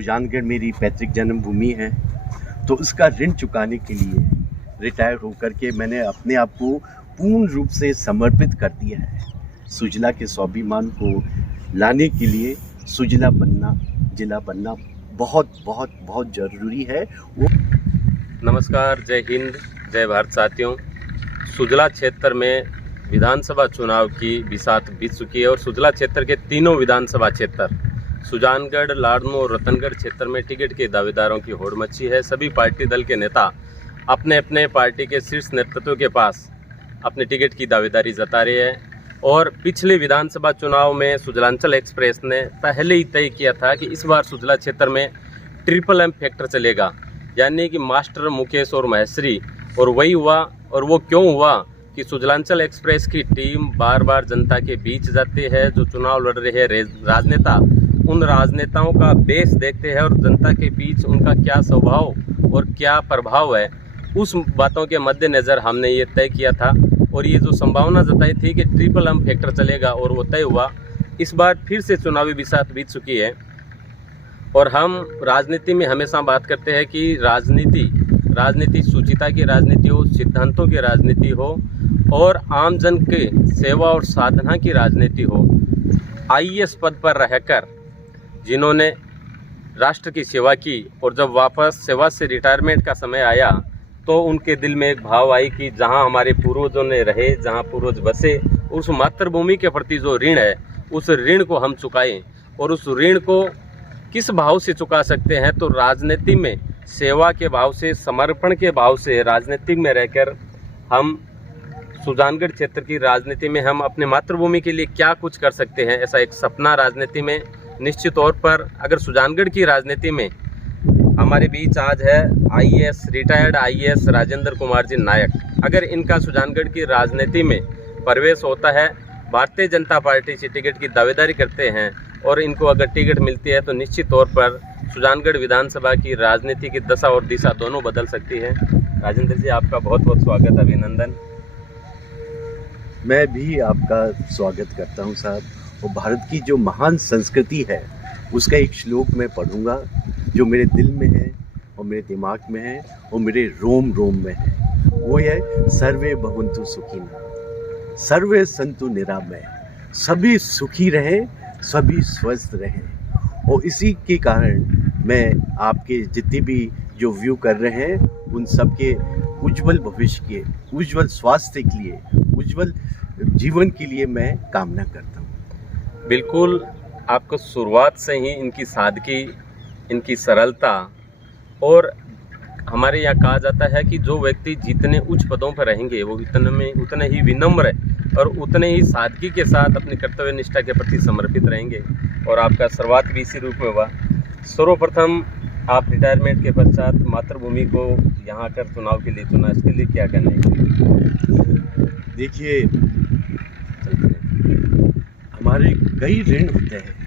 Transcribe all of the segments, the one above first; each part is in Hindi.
सुजानगढ़ मेरी पैतृक जन्मभूमि है, तो उसका ऋण चुकाने के लिए रिटायर होकर के मैंने अपने आप को पूर्ण रूप से समर्पित कर दिया है। सुजला के स्वाभिमान को लाने के लिए सुजला बनना, जिला बनना बहुत बहुत बहुत ज़रूरी है। नमस्कार, जय हिंद, जय भारत साथियों। सुजला क्षेत्र में विधानसभा चुनाव की बिसात बीत चुकी है और सुजला क्षेत्र के तीनों विधानसभा क्षेत्र सुजानगढ़, लाडनू और रतनगढ़ क्षेत्र में टिकट के दावेदारों की होड़ मची है। सभी पार्टी दल के नेता अपने अपने पार्टी के शीर्ष नेतृत्व के पास अपने टिकट की दावेदारी जता रहे हैं और पिछले विधानसभा चुनाव में सुजलांचल एक्सप्रेस ने पहले ही तय किया था कि इस बार सुजला क्षेत्र में ट्रिपल एम फैक्टर चलेगा, यानी कि मास्टर, मुकेश और महेश्वरी। और वही हुआ। और वो क्यों हुआ कि सुजलांचल एक्सप्रेस की टीम बार बार जनता के बीच जाती है। जो चुनाव लड़ रहे हैं राजनेता, उन राजनेताओं का बेस देखते हैं और जनता के बीच उनका क्या स्वभाव और क्या प्रभाव है, उस बातों के मद्देनज़र हमने ये तय किया था। और ये जो संभावना जताई थी कि ट्रिपल एम फैक्टर चलेगा और वो तय हुआ। इस बार फिर से चुनावी बिसात बीत चुकी है और हम राजनीति में हमेशा बात करते हैं कि राजनीति शुचिता की राजनीति हो, सिद्धांतों की राजनीति हो और आम जन के सेवा और साधना की राजनीति हो। आईएएस पद पर रहकर जिन्होंने राष्ट्र की सेवा की और जब वापस सेवा से रिटायरमेंट का समय आया तो उनके दिल में एक भाव आई कि जहां हमारे पूर्वजों ने रहे, जहां पूर्वज बसे, उस मातृभूमि के प्रति जो ऋण है, उस ऋण को हम चुकाएं। और उस ऋण को किस भाव से चुका सकते हैं? तो राजनीति में सेवा के भाव से, समर्पण के भाव से राजनीति में रहकर हम सुजानगढ़ क्षेत्र की राजनीति में हम अपने मातृभूमि के लिए क्या कुछ कर सकते हैं, ऐसा एक सपना राजनीति में। निश्चित तौर पर अगर सुजानगढ़ की राजनीति में हमारे बीच आज है IAS, retired IAS Rajendra Kumar ji Nayak. अगर इनका सुजानगढ़ की राजनीति में प्रवेश होता है, भारतीय जनता पार्टी से टिकट की दावेदारी करते हैं और इनको अगर टिकट मिलती है तो निश्चित तौर पर सुजानगढ़ विधानसभा की राजनीति की दशा और दिशा दोनों बदल सकती है। राजेंद्र जी, आपका बहुत बहुत स्वागत, अभिनंदन। मैं भी आपका स्वागत करता हूं साहब। और भारत की जो महान संस्कृति है उसका एक श्लोक मैं पढ़ूंगा जो मेरे दिल में है और मेरे दिमाग में है और मेरे रोम रोम में है। वो है सर्वे भवन्तु सुखिनः, सर्वे सन्तु निरामय। सभी सुखी रहें, सभी स्वस्थ रहें। और इसी के कारण मैं आपके जितने भी जो व्यू कर रहे हैं उन सब के उज्जवल भविष्य के, उज्जवल स्वास्थ्य के लिए, उज्जवल जीवन के लिए मैं कामना करता हूँ। बिल्कुल, आपको शुरुआत से ही इनकी सादगी, इनकी सरलता और हमारे यहाँ कहा जाता है कि जो व्यक्ति जितने उच्च पदों पर रहेंगे वो उतने ही विनम्र और उतने ही सादगी के साथ अपनी कर्तव्य निष्ठा के प्रति समर्पित रहेंगे। और आपका शुरुआत भी इसी रूप में हुआ। सर्वप्रथम आप रिटायरमेंट के पश्चात मातृभूमि को यहाँ आकर चुनाव के लिए चुना, इसके लिए क्या करना है? देखिए, हमारे कई ऋण होते हैं।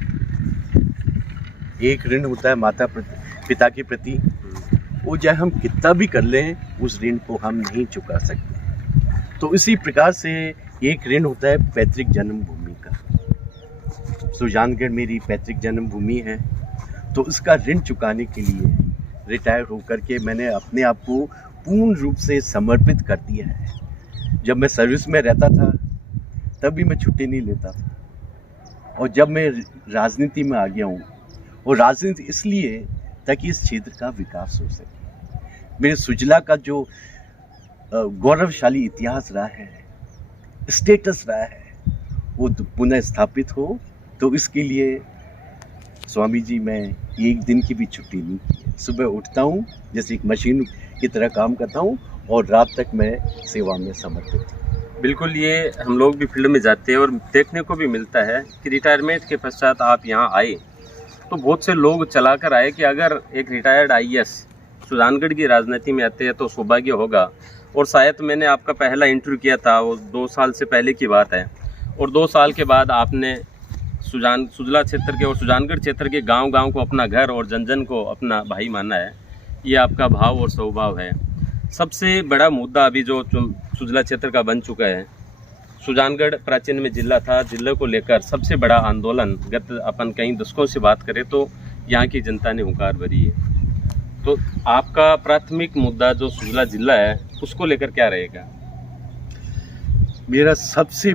एक ऋण होता है माता पिता के प्रति, वो चाहे हम कितना भी कर लें उस ऋण को हम नहीं चुका सकते। तो इसी प्रकार से एक ऋण होता है पैतृक जन्मभूमि का। सुजानगढ़ मेरी पैतृक जन्मभूमि है, तो उसका ऋण चुकाने के लिए रिटायर होकर के मैंने अपने आप को पूर्ण रूप से समर्पित कर दिया है। जब मैं सर्विस में रहता था तब भी मैं छुट्टी नहीं लेता था। और जब मैं राजनीति में आ गया हूँ, और राजनीति इसलिए ताकि इस क्षेत्र का विकास हो सके। मेरे सुजला का जो गौरवशाली इतिहास रहा है, स्टेटस रहा है, वो पुनः स्थापित हो। तो इसके लिए स्वामी जी, मैं एक दिन की भी छुट्टी नहीं की। सुबह उठता हूँ, जैसे एक मशीन की तरह काम करता हूँ और रात तक मैं सेवा में समर्पित हूँ। बिल्कुल, ये हम लोग भी फील्ड में जाते हैं और देखने को भी मिलता है कि रिटायरमेंट के पश्चात आप यहाँ आए तो बहुत से लोग चला कर आए कि अगर एक रिटायर्ड आईएएस सुजानगढ़ की राजनीति में आते हैं तो सौभाग्य होगा। और शायद मैंने आपका पहला इंटरव्यू किया था, वो 2 साल से पहले की बात है। और 2 साल के बाद आपने सुजला क्षेत्र के और सुजानगढ़ क्षेत्र के गांव-गांव को अपना घर और जन-जन को अपना भाई माना है। ये आपका भाव और स्वभाव है। सबसे बड़ा मुद्दा अभी जो सुजला क्षेत्र का बन चुका है, सुजानगढ़ प्राचीन में जिला था, जिले को लेकर सबसे बड़ा आंदोलन गत अपन कई दशकों से बात करें तो यहाँ की जनता ने हुंकार भरी है। तो आपका प्राथमिक मुद्दा जो सुजला जिला है उसको लेकर क्या रहेगा? मेरा सबसे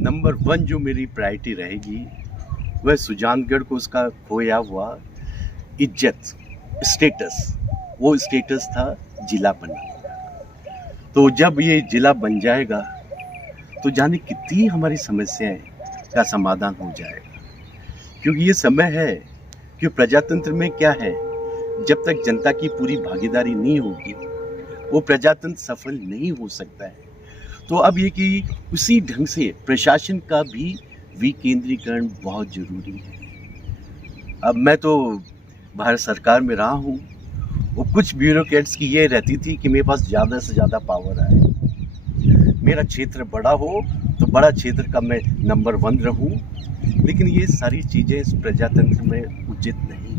नंबर 1 जो मेरी प्रायोरिटी रहेगी वह सुजानगढ़ को उसका खोया हुआ इज्जत, स्टेटस, वो स्टेटस था जिला बनने का। तो जब ये जिला बन जाएगा तो जाने कितनी हमारी समस्याएं का समाधान हो जाएगा। क्योंकि ये समय है कि प्रजातंत्र में क्या है, जब तक जनता की पूरी भागीदारी नहीं होगी वो प्रजातंत्र सफल नहीं हो सकता है। तो अब ये कि उसी ढंग से प्रशासन का भी विकेंद्रीकरण बहुत जरूरी है। अब मैं तो भारत सरकार में रहा हूँ, वो कुछ ब्यूरोक्रेट्स की ये रहती थी कि मेरे पास ज़्यादा से ज़्यादा पावर आए, मेरा क्षेत्र बड़ा हो तो बड़ा क्षेत्र का मैं नंबर 1 रहूं। लेकिन ये सारी चीज़ें इस प्रजातंत्र में उचित नहीं है।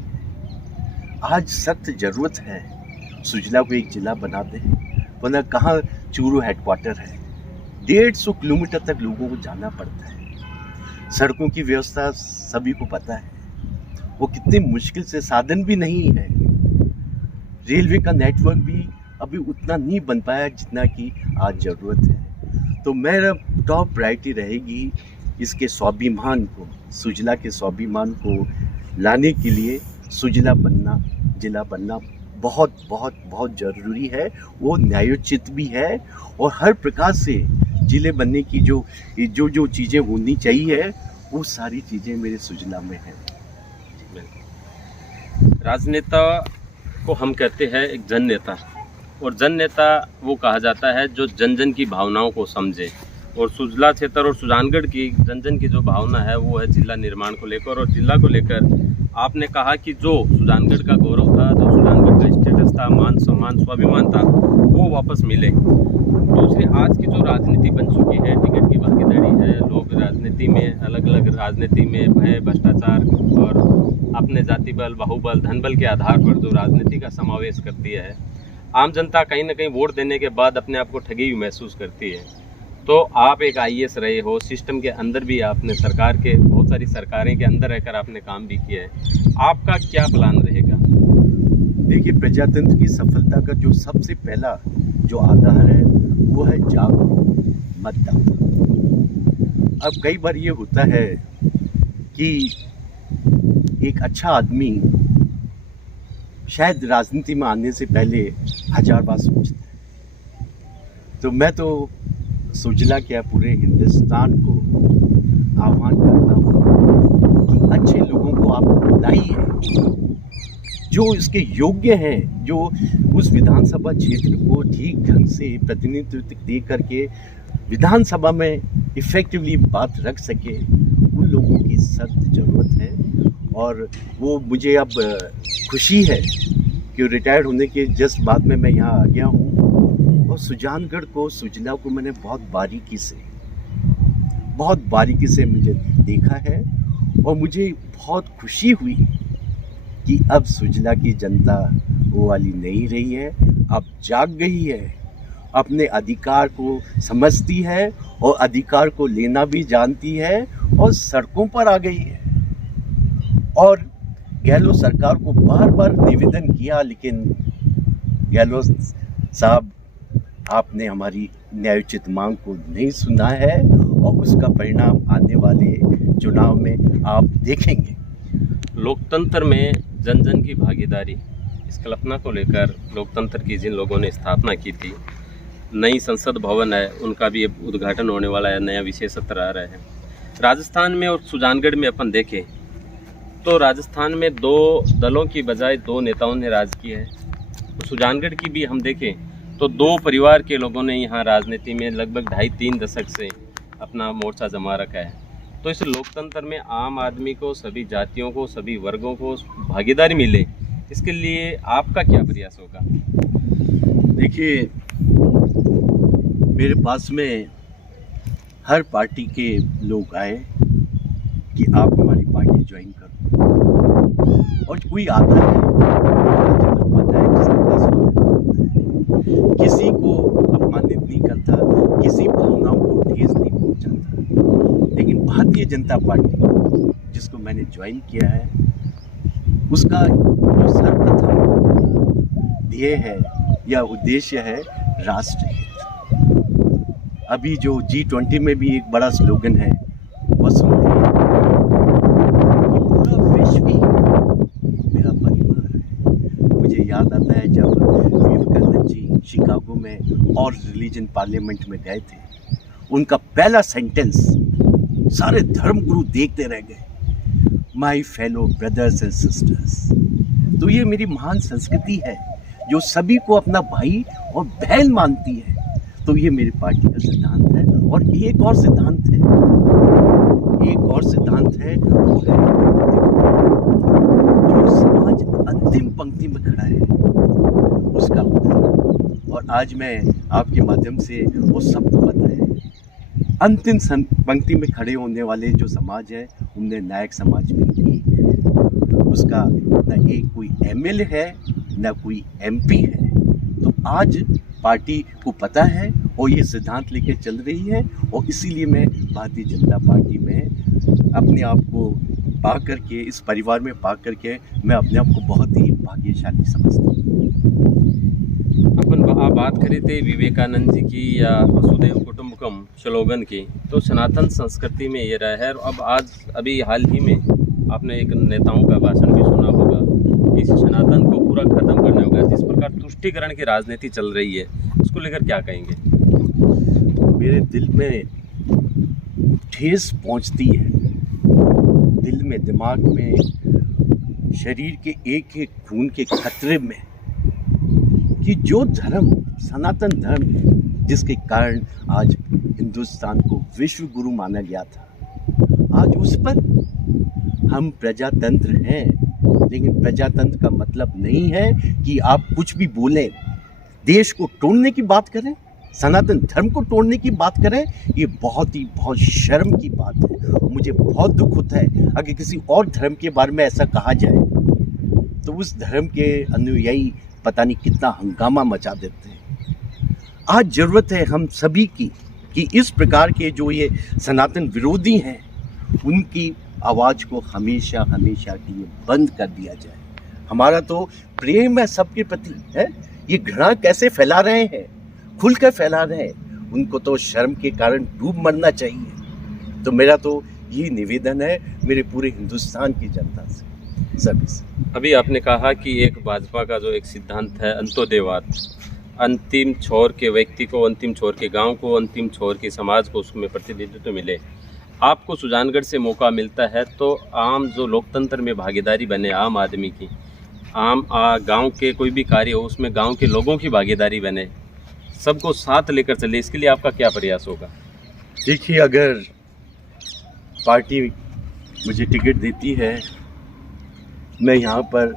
आज सख्त जरूरत है सुजला को एक जिला बना दें, वरना कहाँ चूरू हेडक्वार्टर है, 150 किलोमीटर तक लोगों को जाना पड़ता है। सड़कों की व्यवस्था सभी को पता है, वो कितने मुश्किल से, साधन भी नहीं है। रेलवे का नेटवर्क भी अभी उतना नहीं बन पाया जितना कि आज ज़रूरत है। तो मेरा टॉप प्रायोरिटी रहेगी इसके स्वाभिमान को, सुजला के स्वाभिमान को लाने के लिए सुजला बनना, जिला बनना बहुत बहुत बहुत ज़रूरी है। वो न्यायोचित भी है और हर प्रकार से जिले बनने की जो चीज़ें होनी चाहिए वो सारी चीज़ें मेरे सुजला में हैं। राजनेता को हम कहते हैं एक जन नेता, और जन नेता वो कहा जाता है जो जन जन की भावनाओं को समझे। और सुजला क्षेत्र और सुजानगढ़ की जन जन की जो भावना है वो है जिला निर्माण को लेकर। और जिला को लेकर आपने कहा कि जो सुजानगढ़ का गौरव था, जो सुजानगढ़ का स्टेटस था, मान सम्मान, स्वाभिमान था, वो वापस मिले। दूसरी, आज की जो राजनीति बन चुकी है, टिकट की भागीदारी है, लोग राजनीति में अलग अलग राजनीति में भय, भ्रष्टाचार और अपने जाति बल, बाहुबल, धनबल के आधार पर जो राजनीति का समावेश करती है, आम जनता कहीं ना कहीं वोट देने के बाद अपने आप को ठगी हुई महसूस करती है। तो आप एक IAS रहे हो, सिस्टम के अंदर भी आपने सरकार के, बहुत सारी सरकारें के अंदर रहकर आपने काम भी किया है, आपका क्या प्लान रहेगा? देखिए, प्रजातंत्र की सफलता का जो सबसे पहला जो आधार है वो है जागरूक मतदाता। अब कई बार ये होता है कि एक अच्छा आदमी शायद राजनीति में आने से पहले 1000 बार सोचता है। तो मैं तो सुजला के पूरे हिंदुस्तान को आह्वान करता हूँ कि अच्छे लोगों को आप लाइए, जो इसके योग्य हैं, जो उस विधानसभा क्षेत्र को ठीक ढंग से प्रतिनिधित्व दे करके विधानसभा में इफेक्टिवली बात रख सके, उन लोगों की सख्त ज़रूरत है। और वो मुझे अब खुशी है कि रिटायर्ड होने के जस्ट बाद में मैं यहाँ आ गया हूँ और सुजानगढ़ को, सुजला को मैंने बहुत बारीकी से मुझे देखा है। और मुझे बहुत खुशी हुई कि अब सुजला की जनता वो वाली नहीं रही है, अब जाग गई है, अपने अधिकार को समझती है और अधिकार को लेना भी जानती है और सड़कों पर आ गई है। और गहलोत सरकार को बार बार निवेदन किया, लेकिन गहलोत साहब, आपने हमारी न्यायोचित मांग को नहीं सुना है और उसका परिणाम आने वाले चुनाव में आप देखेंगे। लोकतंत्र में जन जन की भागीदारी, इस कल्पना को लेकर लोकतंत्र की जिन लोगों ने स्थापना की थी, नई संसद भवन है, उनका भी उद्घाटन होने वाला है, नया विशेष सत्र आ रहा है। राजस्थान में और सुजानगढ़ में अपन देखें तो राजस्थान में 2 दलों की बजाय 2 नेताओं ने राज किया है। तो सुजानगढ़ की भी हम देखें तो 2 परिवार के लोगों ने यहाँ राजनीति में लगभग 2.5-3 दशक से अपना मोर्चा जमा रखा है। तो इस लोकतंत्र में आम आदमी को, सभी जातियों को, सभी वर्गों को भागीदारी मिले, इसके लिए आपका क्या प्रयास होगा? देखिए, मेरे पास में हर पार्टी के लोग आए कि आप हमारी पार्टी ज्वाइन करो, और कोई आता है किसी को अपमानित नहीं करता, किसी भावनाओं को ठेस नहीं पहुंचाता। लेकिन भारतीय जनता पार्टी जिसको मैंने ज्वाइन किया है उसका जो सर्वप्रथम ध्येय है या उद्देश्य है राष्ट्र हित। अभी जो G20 में भी एक बड़ा स्लोगन है वसुंधरा, पूरा विश्व ही मेरा परिवार है। मुझे याद आता है जब विवेकानंद जी शिकागो में और रिलीजन पार्लियामेंट में गए थे, उनका पहला सेंटेंस सारे धर्मगुरु देखते रह गए, my fellow brothers and sisters. तो ये मेरी महान संस्कृति है जो सभी को अपना भाई और बहन मानती है। तो ये मेरी पार्टी का सिद्धांत है। और एक और सिद्धांत है, वो है जो समाज अंतिम पंक्ति में खड़ा है उसका उदय। और आज मैं आपके माध्यम से वो सबको पता है, अंतिम पंक्ति में खड़े होने वाले जो समाज है उनमें नायक समाज भी एक है। उसका न एक कोई MLA है न कोई MP है। तो आज पार्टी को पता है और ये सिद्धांत लेके चल रही है, और इसीलिए मैं भारतीय जनता पार्टी में अपने आप को पा करके, इस परिवार में पा करके मैं अपने आप को बहुत ही भाग्यशाली समझता हूँ। आप बात करी थे विवेकानंद जी की या वसुधैव कुटुंबकम स्लोगन की, तो सनातन संस्कृति में ये रहा है। और अब अभी हाल ही में आपने एक नेताओं का भाषण भी सुना होगा कि सनातन को पूरा खत्म करना होगा। जिस प्रकार तुष्टीकरण की राजनीति चल रही है, उसको लेकर क्या कहेंगे? मेरे दिल में ठेस पहुंचती है, दिल में, दिमाग में, शरीर के एक एक खून के खतरे में, कि जो धर्म, सनातन धर्म, जिसके कारण आज हिंदुस्तान को विश्व गुरु माना गया था, आज उस पर हम प्रजातंत्र हैं। लेकिन प्रजातंत्र का मतलब नहीं है कि आप कुछ भी बोलें, देश को तोड़ने की बात करें, सनातन धर्म को तोड़ने की बात करें। ये बहुत शर्म की बात है। मुझे बहुत दुख होता है अगर किसी और धर्म के बारे में ऐसा कहा जाए, तो उस धर्म के अनुयायी पता नहीं कितना हंगामा मचा देते हैं। आज ज़रूरत है हम सभी की कि इस प्रकार के जो ये सनातन विरोधी हैं, उनकी आवाज़ को हमेशा हमेशा के लिए बंद कर दिया जाए। हमारा तो प्रेम है सबके प्रति, है, ये घृणा कैसे फैला रहे हैं, खुलकर फैला रहे हैं, उनको तो शर्म के कारण डूब मरना चाहिए। तो मेरा तो ये निवेदन है मेरे पूरे हिंदुस्तान की जनता से, सभी से। अभी आपने कहा कि एक भाजपा का जो एक सिद्धांत है अंत्योदयवाद, अंतिम छोर के व्यक्ति को, अंतिम छोर के गांव को, अंतिम छोर के समाज को उसमें प्रतिनिधित्व मिले। आपको सुजानगढ़ से मौका मिलता है तो आम जो लोकतंत्र में भागीदारी बने आम आदमी की, आम गांव के कोई भी कार्य हो उसमें गांव के लोगों की भागीदारी बने, सबको साथ लेकर चले, इसके लिए आपका क्या प्रयास होगा? देखिए, अगर पार्टी मुझे टिकट देती है, मैं यहाँ पर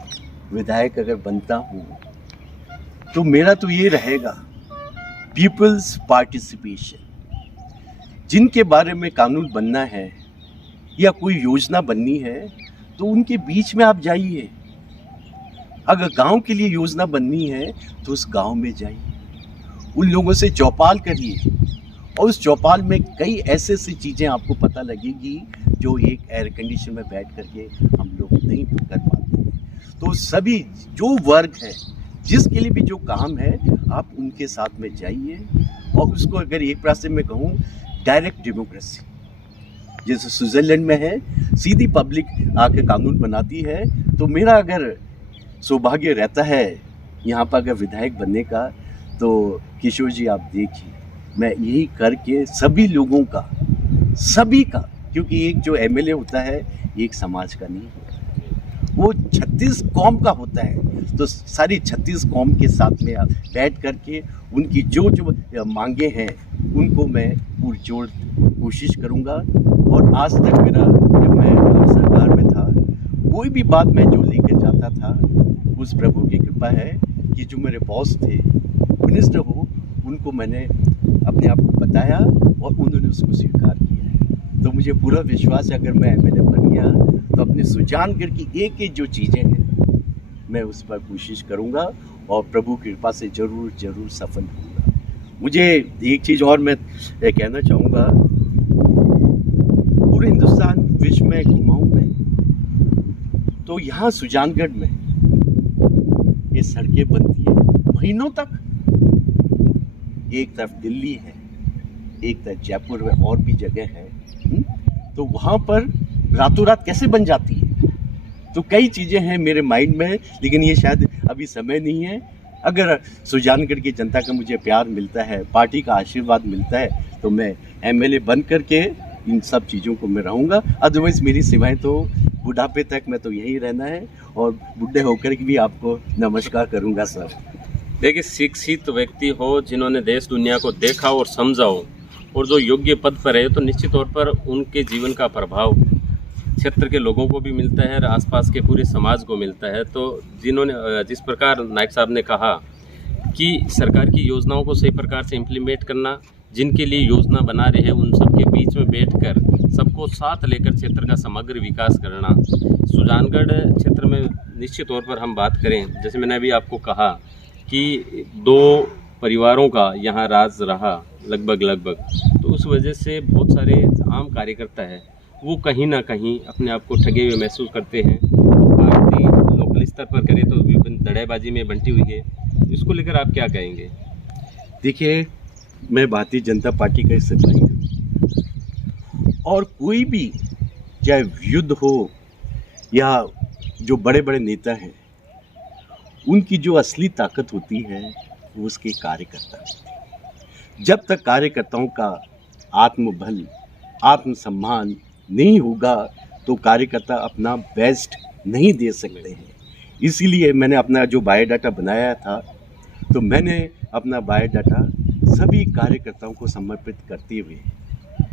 विधायक अगर बनता हूँ, तो मेरा तो ये रहेगा पीपल्स पार्टिसिपेशन। जिनके बारे में कानून बनना है या कोई योजना बननी है, तो उनके बीच में आप जाइए। अगर गांव के लिए योजना बननी है तो उस गांव में जाइए, उन लोगों से चौपाल करिए, और उस चौपाल में कई ऐसे चीज़ें आपको पता लगेगी जो एक एयर कंडीशन में बैठ करके हम लोग नहीं कर पाते। तो सभी जो वर्ग है, जिसके लिए भी जो काम है, आप उनके साथ में जाइए। और उसको अगर एक प्रकार से मैं कहूँ, डायरेक्ट डेमोक्रेसी जैसे स्विट्जरलैंड में है, सीधी पब्लिक आके कानून बनाती है। तो मेरा अगर सौभाग्य रहता है यहाँ पर अगर विधायक बनने का, तो किशोर जी आप देखिए, मैं यही करके सभी लोगों का, सभी का, क्योंकि एक जो MLA होता है एक समाज का नहीं होता है, वो 36 कौम का होता है। तो सारी 36 कौम के साथ में बैठ करके उनकी जो जो मांगे हैं उनको मैं पुरजोर कोशिश करूंगा। और आज तक मेरा, जब मैं सरकार में था, कोई भी बात मैं जो लेकर जाता था, उस प्रभु की कृपा है कि जो मेरे बॉस थे, मिनिस्टर हो, उनको मैंने अपने आप को बताया और उन्होंने उसको स्वीकार किया है। तो मुझे पूरा विश्वास है अगर मैं MLA बन गया तो अपने सुजानगढ़ की एक एक जो चीज़ें हैं मैं उस पर कोशिश करूंगा और प्रभु की कृपा से जरूर सफल होऊंगा। मुझे एक चीज़ और मैं कहना चाहूँगा, पूरे हिंदुस्तान विश्व में घुमा हूँ मैं, तो यहाँ सुजानगढ़ में ये सड़कें बनती है महीनों तक। एक तरफ दिल्ली है, एक तरफ जयपुर में और भी जगह है, तो वहाँ पर रातों रात कैसे बन जाती है। तो कई चीज़ें हैं मेरे माइंड में, लेकिन ये शायद अभी समय नहीं है। अगर सुजानगढ़ की जनता का मुझे प्यार मिलता है, पार्टी का आशीर्वाद मिलता है, तो मैं एमएलए बन करके इन सब चीज़ों को मैं रहूँगा। अदरवाइज़ मेरी सेवाएं तो बुढ़ापे तक मैं तो यहीं रहना है, और बुढ़े होकर के भी आपको नमस्कार करूँगा सर। देखिए, शिक्षित व्यक्ति हो जिन्होंने देश दुनिया को देखा और समझा हो, और जो योग्य पद पर है, तो निश्चित तौर पर उनके जीवन का प्रभाव क्षेत्र के लोगों को भी मिलता है और आसपास के पूरे समाज को मिलता है। तो जिस प्रकार नायक साहब ने कहा कि सरकार की योजनाओं को सही प्रकार से इम्प्लीमेंट करना, जिनके लिए योजना बना रहे हैं उन सबके बीच में बैठकर सबको साथ लेकर क्षेत्र का समग्र विकास करना। सुजानगढ़ क्षेत्र में निश्चित तौर पर हम बात करें, जैसे मैंने अभी आपको कहा कि 2 परिवारों का यहाँ राज रहा लगभग, तो उस वजह से बहुत सारे आम कार्यकर्ता है वो कहीं ना कहीं अपने आप को ठगे हुए महसूस करते हैं। पार्टी लोकल स्तर पर करें तो विभिन्न दड़ेबाजी में बंटी हुई है, इसको लेकर आप क्या कहेंगे? देखिए, मैं भारतीय जनता पार्टी का सिपाही हूँ, और कोई भी चाहे युद्ध हो या जो बड़े बड़े नेता हैं, उनकी जो असली ताकत होती है वो उसके कार्यकर्ता होते हैं। जब तक कार्यकर्ताओं का आत्मबल, आत्मसम्मान नहीं होगा तो कार्यकर्ता अपना बेस्ट नहीं दे सकते हैं। इसीलिए मैंने अपना जो बायोडाटा बनाया था, तो मैंने अपना बायोडाटा सभी कार्यकर्ताओं को समर्पित करते हुए,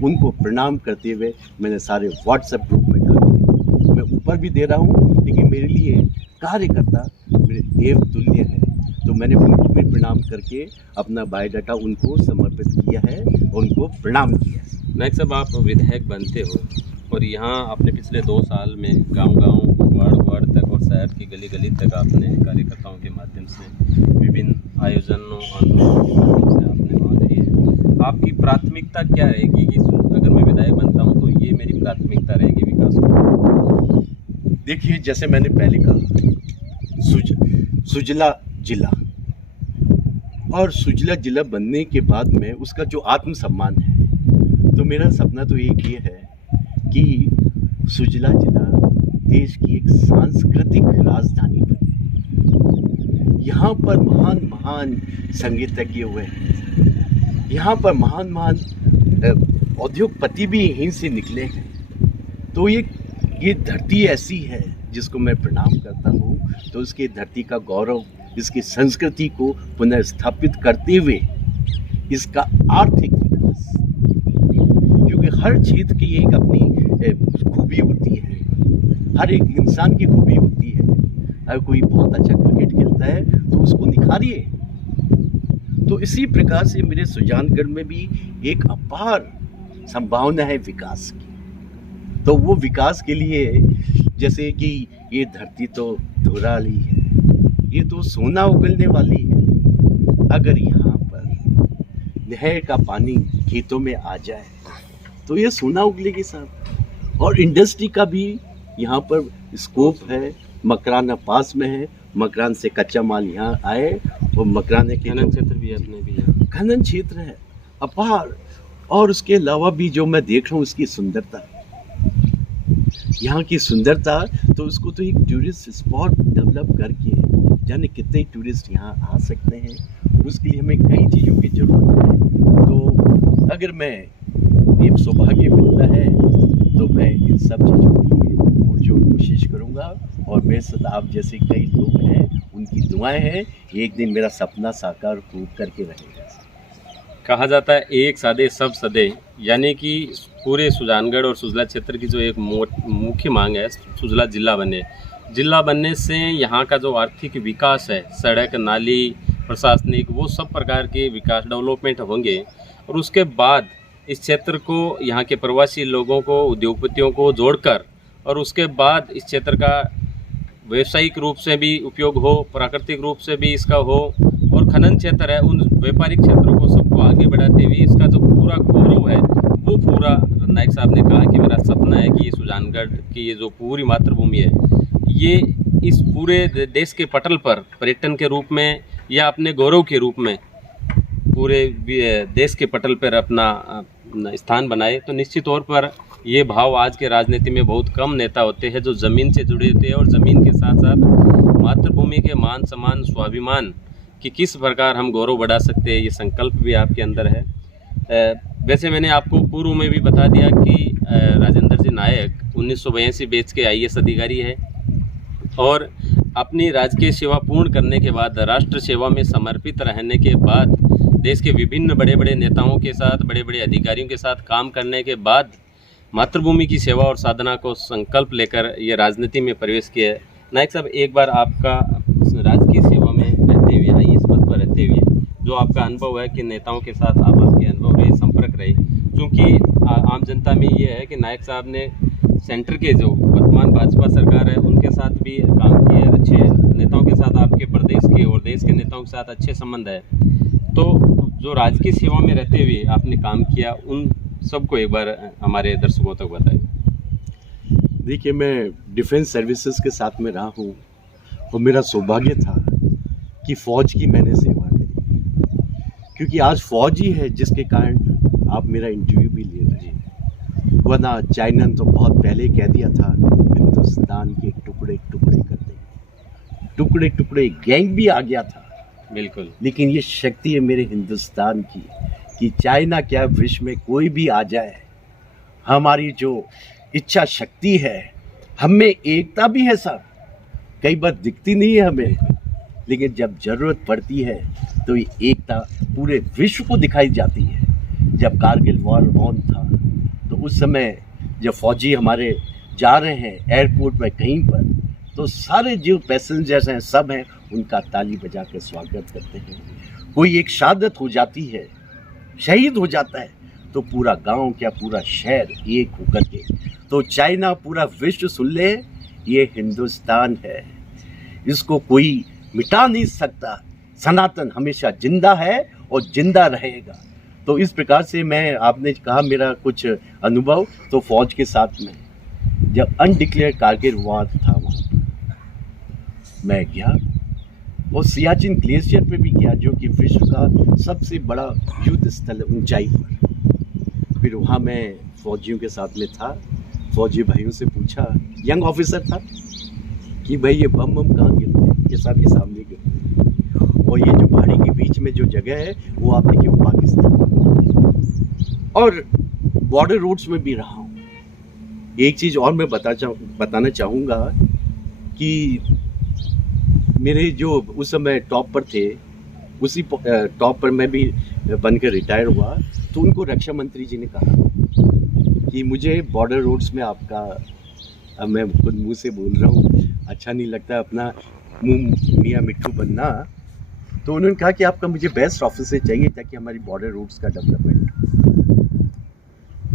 उनको प्रणाम करते हुए मैंने सारे व्हाट्सएप ग्रुप में डाले। मैं ऊपर भी दे रहा हूँ, लेकिन मेरे लिए कार्यकर्ता मेरे देव तुल्य हैं, तो मैंने उनको भी प्रणाम करके अपना बायोडाटा उनको समर्पित किया है और उनको प्रणाम किया है। नायक साहब, आप विधायक बनते हो और यहाँ आपने पिछले 2 साल में गांव-गांव, वार्ड तक और शहर की गली तक आपने कार्यकर्ताओं के माध्यम से विभिन्न आयोजनों, आंदोलनों के माध्यम से आपने वहाँ रही है। आपकी प्राथमिकता क्या रहेगी कि अगर मैं विधायक बनता हूँ तो ये मेरी प्राथमिकता रहेगी विकास को? देखिए, जैसे मैंने पहले कहा, सुजला जिला, और सुजला जिला बनने के बाद में उसका जो आत्मसम्मान है, तो मेरा सपना तो एक ये है कि सुजला जिला देश की एक सांस्कृतिक राजधानी बने। यहाँ पर महान संगीतज्ञ हुए हैं, यहाँ पर महान उद्योगपति भी यहीं से निकले हैं। तो ये धरती ऐसी है जिसको मैं प्रणाम करता हूँ, तो इसकी धरती का गौरव, इसकी संस्कृति को पुनर्स्थापित करते हुए इसका आर्थिक विकास, क्योंकि हर क्षेत्र की एक अपनी खूबी होती है, हर एक इंसान की खूबी होती है। अगर कोई बहुत अच्छा क्रिकेट खेलता है तो उसको निखारिए। तो इसी प्रकार से मेरे सुजानगढ़ में भी एक अपार संभावना है विकास की। तो वो विकास के लिए, जैसे कि ये धरती तो धुराली है, ये तो सोना उगलने वाली है। अगर यहाँ पर नहर का पानी खेतों में आ जाए तो ये सोना उगलेगी साहब। और इंडस्ट्री का भी यहाँ पर स्कोप है। मकराना पास में है, मकरान से कच्चा माल यहाँ आए, और मकराने के खनन क्षेत्र भी अपने भी है, खनन क्षेत्र है अपार। और उसके अलावा भी जो मैं देख रहा हूँ उसकी सुंदरता, यहाँ की सुंदरता, तो उसको तो एक टूरिस्ट स्पॉट डेवलप करके जाने कितने टूरिस्ट यहाँ आ सकते हैं। उसके लिए हमें कई चीज़ों की ज़रूरत है। तो अगर मैं एक सौभाग्य मिलता है तो मैं इन सब चीज़ों के लिए पुरजोर कोशिश करूँगा। और मेरे साथ आप जैसे कई लोग हैं, उनकी दुआएं हैं, एक दिन मेरा सपना साकार हो करके रहेगा। कहा जाता है एक सादे सब सदे, यानी कि पूरे सुजानगढ़ और सुजला क्षेत्र की जो एक मुख्य मांग है, सुजला जिला बनने से यहाँ का जो आर्थिक विकास है, सड़क, नाली, प्रशासनिक, वो सब प्रकार के विकास डेवलपमेंट होंगे। और उसके बाद इस क्षेत्र को, यहाँ के प्रवासी लोगों को, उद्योगपतियों को जोड़कर, और उसके बाद इस क्षेत्र का व्यावसायिक रूप से भी उपयोग हो, प्राकृतिक रूप से भी इसका हो, और खनन क्षेत्र है, उन व्यापारिक क्षेत्रों को सबको आगे बढ़ाते हुए इसका जो पूरा गौरव है वो पूरा, नायक साहब ने कहा कि मेरा सपना है कि ये सुजानगढ़ की ये जो पूरी मातृभूमि है, ये इस पूरे देश के पटल पर पर्यटन के रूप में या अपने गौरव के रूप में पूरे देश के पटल पर अपना स्थान बनाए, तो निश्चित तौर पर ये भाव आज के राजनीति में बहुत कम नेता होते हैं जो ज़मीन से जुड़े होते हैं और ज़मीन के साथ साथ मातृभूमि के मान सम्मान स्वाभिमान कि किस प्रकार हम गौरव बढ़ा सकते हैं, ये संकल्प भी आपके अंदर है। वैसे मैंने आपको पूर्व में भी बता दिया कि राजेंद्र जी नायक 1982 बैच के IAS अधिकारी है और अपनी राजकीय सेवा पूर्ण करने के बाद, राष्ट्र सेवा में समर्पित रहने के बाद, देश के विभिन्न बड़े बड़े नेताओं के साथ, बड़े बड़े अधिकारियों के साथ काम करने के बाद मातृभूमि की सेवा और साधना को संकल्प लेकर ये राजनीति में प्रवेश किया है। नायक साहब, एक बार आपका राजकीय सेवा में रहते हुए, IAS पद पर रहते हुए जो आपका अनुभव है कि नेताओं के साथ आपके अनुभव रहे, संपर्क रहे, क्योंकि आम जनता में ये है कि नायक साहब ने सेंटर के जो वर्तमान भाजपा सरकार है उनके साथ भी काम किए, अच्छे नेताओं के साथ आपके प्रदेश के और देश के नेताओं के साथ अच्छे संबंध है, तो जो राजकीय सेवा में रहते हुए आपने काम किया उन सबको एक बार हमारे दर्शकों तक बताएं। देखिए, मैं डिफेंस सर्विसेज के साथ में रहा हूँ और मेरा सौभाग्य था कि फ़ौज की मैंने सेवा करी, क्योंकि आज फ़ौज ही है जिसके कारण आप मेरा इंटरव्यू भी ले रहे हैं, वरना चाइना ने तो बहुत पहले कह दिया था हिंदुस्तान के टुकड़े टुकड़े कर देंगे, टुकड़े टुकड़े गैंग भी आ गया था। बिल्कुल, लेकिन लेकिन ये शक्ति है मेरे हिंदुस्तान की कि चाइना क्या विश्व में कोई भी आ जाए, हमारी जो इच्छा शक्ति है, हमें एकता भी है साहब, कई बार दिखती नहीं है हमें, लेकिन जब ज़रूरत पड़ती है तो ये एकता पूरे विश्व को दिखाई जाती है। जब कारगिल वॉर ऑन था तो उस समय जब फौजी हमारे जा रहे हैं एयरपोर्ट पर कहीं पर, तो सारे जो पैसेंजर्स हैं सब हैं उनका ताली बजा के स्वागत करते हैं। कोई एक शहादत हो जाती है, शहीद हो जाता है, तो पूरा गांव क्या पूरा शहर एक होकर के, तो चाइना पूरा विश्व सुन ले ये हिंदुस्तान है, इसको कोई मिटा नहीं सकता, सनातन हमेशा जिंदा है और जिंदा रहेगा। तो इस प्रकार से मैं, आपने कहा मेरा कुछ अनुभव, तो फौज के साथ में जब अनडिक्लेयर कारगिल वॉर था वहाँ मैं गया और सियाचिन ग्लेशियर पे भी गया, जो कि विश्व का सबसे बड़ा युद्ध स्थल है ऊंचाई पर। फिर वहाँ मैं फौजियों के साथ में था, फौजी भाइयों से पूछा, यंग ऑफिसर था, कि भाई ये बम कहाँ गिरते हैं, ये सब के सामने गिरते हैं, और ये जो पहाड़ी के बीच में जो जगह है वो आप देखिए वो पाकिस्तान, और बॉर्डर रोड्स में भी रहा हूँ। एक चीज़ और मैं बताना चाहूँगा कि मेरे जो उस समय टॉप पर थे, उसी टॉप पर मैं भी बनकर रिटायर हुआ, तो उनको रक्षा मंत्री जी ने कहा कि मुझे बॉर्डर रोड्स में आपका, अब मैं खुद मुंह से बोल रहा हूँ, अच्छा नहीं लगता अपना मुंह मियाँ मिट्ठू बनना, तो उन्होंने कहा कि आपका मुझे बेस्ट ऑफिसर चाहिए ताकि हमारी बॉर्डर रूट्स का डेवलपमेंट।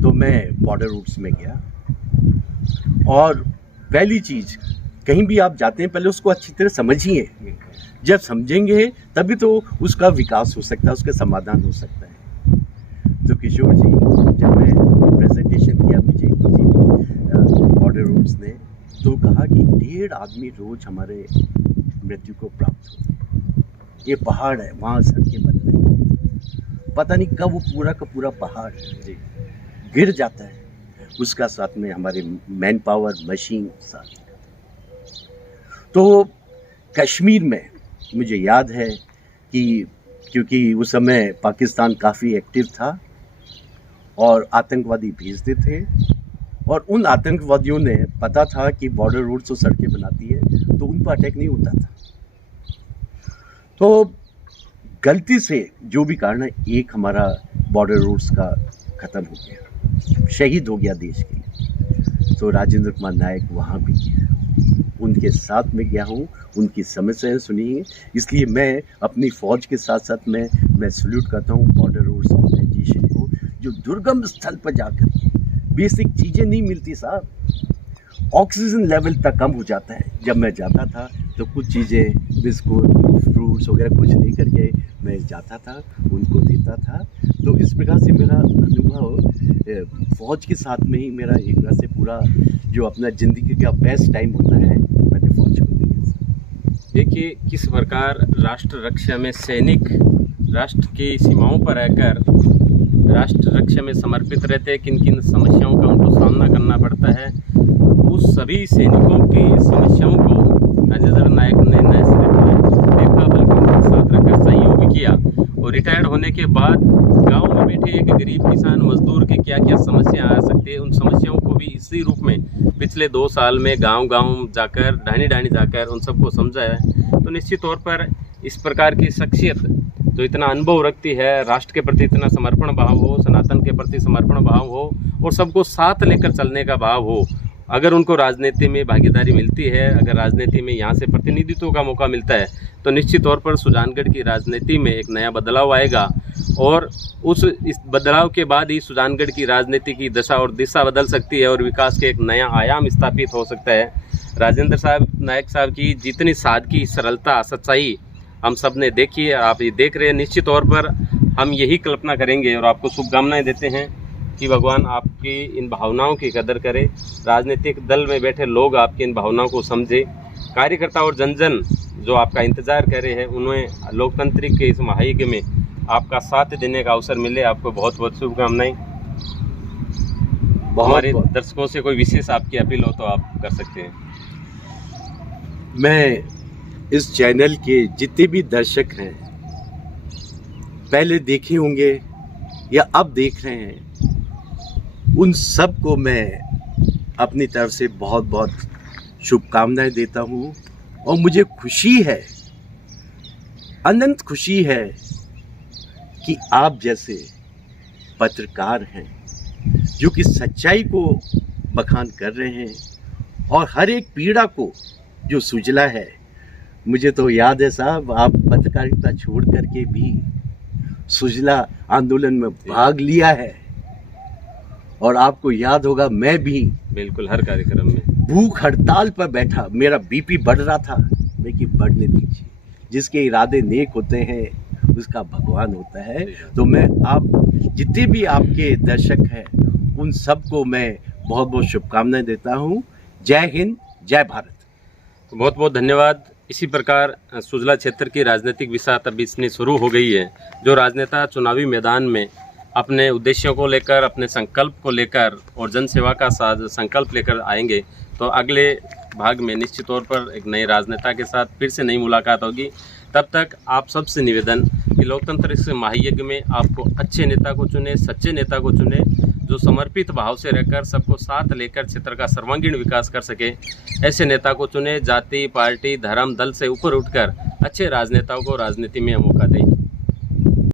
तो मैं बॉर्डर रूट्स में गया, और पहली चीज़, कहीं भी आप जाते हैं पहले उसको अच्छी तरह समझिए, जब समझेंगे तभी तो उसका विकास हो सकता है, उसका समाधान हो सकता है। तो किशोर जी, जब मैं प्रेजेंटेशन किया मुझे बॉर्डर रूट्स ने, तो कहा कि 1.5 आदमी रोज हमारे मृत्यु को प्राप्त हो, ये पहाड़ है, वहाँ सड़कें बन रही हैं, पता नहीं कब वो पूरा का पूरा पहाड़ गिर जाता है, उसका साथ में हमारे मैन पावर मशीन साथ। तो कश्मीर में मुझे याद है कि क्योंकि उस समय पाकिस्तान काफ़ी एक्टिव था और आतंकवादी भेजते थे, और उन आतंकवादियों ने पता था कि बॉर्डर रोड तो सड़कें बनाती है, तो उन पर अटैक नहीं होता था। तो गलती से जो भी कारण है, एक हमारा बॉर्डर रोड्स का ख़त्म हो गया, शहीद हो गया देश के लिए। तो राजेंद्र कुमार नायक वहाँ भी गया, उनके साथ में गया हूँ, उनकी समस्याएं सुनी हैं, इसलिए मैं अपनी फ़ौज के साथ साथ मैं सल्यूट करता हूँ बॉर्डर रोड्स ऑर्गेनाइजेशन को, जो दुर्गम स्थल पर जाकर बेसिक चीज़ें नहीं मिलती साहब, ऑक्सीजन लेवल तक कम हो जाता है। जब मैं जाता था तो कुछ चीज़ें, बिस्कुट, फ्रूट्स वगैरह कुछ लेकर के मैं जाता था, उनको देता था। तो इस प्रकार से मेरा अनुभव फ़ौज के साथ में ही मेरा एक तरह से पूरा जो अपना ज़िंदगी का बेस्ट टाइम होता है मैंने देखिए किस प्रकार राष्ट्र रक्षा में सैनिक राष्ट्र की सीमाओं पर रहकर राष्ट्र रक्षा में समर्पित रहते हैं, किन किन समस्याओं का उनको सामना करना पड़ता है। उस सभी सैनिकों की समस्याओं को राजेंद्र नायक ने न सिर्फ देखा बल्कि उनके साथ रखकर सहयोग किया। और रिटायर्ड होने के बाद गांव में बैठे एक गरीब किसान मजदूर की क्या क्या समस्या आ सकती है, उन समस्याओं को भी इसी रूप में पिछले 2 साल में गांव-गांव जाकर ढाणी जाकर उन सबको समझाया है। तो निश्चित तौर पर इस प्रकार की शख्सियत जो इतना अनुभव रखती है, राष्ट्र के प्रति इतना समर्पण भाव हो, सनातन के प्रति समर्पण भाव हो और सबको साथ लेकर चलने का भाव हो, अगर उनको राजनीति में भागीदारी मिलती है, अगर राजनीति में यहाँ से प्रतिनिधित्व का मौका मिलता है, तो निश्चित तौर पर सुजानगढ़ की राजनीति में एक नया बदलाव आएगा। और इस बदलाव के बाद ही सुजानगढ़ की राजनीति की दशा और दिशा बदल सकती है और विकास के एक नया आयाम स्थापित हो सकता है। राजेंद्र नायक साहब की जितनी सादगी, सरलता, सच्चाई हम सब ने देखी है, आप ये देख रहे हैं। निश्चित तौर पर हम यही कल्पना करेंगे और आपको शुभकामनाएं देते हैं कि भगवान आपकी इन भावनाओं की कदर करे, राजनीतिक दल में बैठे लोग आपकी इन भावनाओं को समझे, कार्यकर्ता और जन जो आपका इंतजार कर रहे हैं उन्हें लोकतांत्रिक के इस महायज्ञ में आपका साथ देने का अवसर मिले। आपको बहुत बहुत शुभकामनाएं। हमारे दर्शकों से कोई विशेष आपकी अपील हो तो आप कर सकते हैं। मैं इस चैनल के जितने भी दर्शक हैं, पहले देखे होंगे या अब देख रहे हैं, उन सब को मैं अपनी तरफ से बहुत बहुत शुभकामनाएं देता हूँ। और मुझे खुशी है, अनंत खुशी है कि आप जैसे पत्रकार हैं जो कि सच्चाई को बखान कर रहे हैं और हर एक पीड़ा को जो सुझला है। मुझे तो याद है साहब, आप पत्रकारिता छोड़ करके भी सुजला आंदोलन में भाग लिया है और आपको याद होगा मैं भी बिल्कुल हर कार्यक्रम में भूख हड़ताल पर बैठा, मेरा बीपी बढ़ रहा था, लेकिन बढ़ने दीजिए, जिसके इरादे नेक होते हैं उसका भगवान होता है। तो मैं आप जितने भी आपके दर्शक हैं उन सबको मैं बहुत बहुत शुभकामनाएं देता हूँ। जय हिंद, जय भारत। तो बहुत बहुत धन्यवाद। इसी प्रकार सुजला क्षेत्र की राजनीतिक विसात अभी इतनी शुरू हो गई है। जो राजनेता चुनावी मैदान में अपने उद्देश्यों को लेकर, अपने संकल्प को लेकर और जन सेवा का संकल्प लेकर आएंगे, तो अगले भाग में निश्चित तौर पर एक नए राजनेता के साथ फिर से नई मुलाकात होगी। तब तक आप सबसे निवेदन कि लोकतंत्र इस महायज्ञ में आपको अच्छे नेता को चुने, सच्चे नेता को चुने, जो समर्पित भाव से रहकर सबको साथ लेकर क्षेत्र का सर्वांगीण विकास कर सके। ऐसे नेता को चुने, जाति, पार्टी, धर्म, दल से ऊपर उठकर अच्छे राजनेताओं को राजनीति में मौका दें।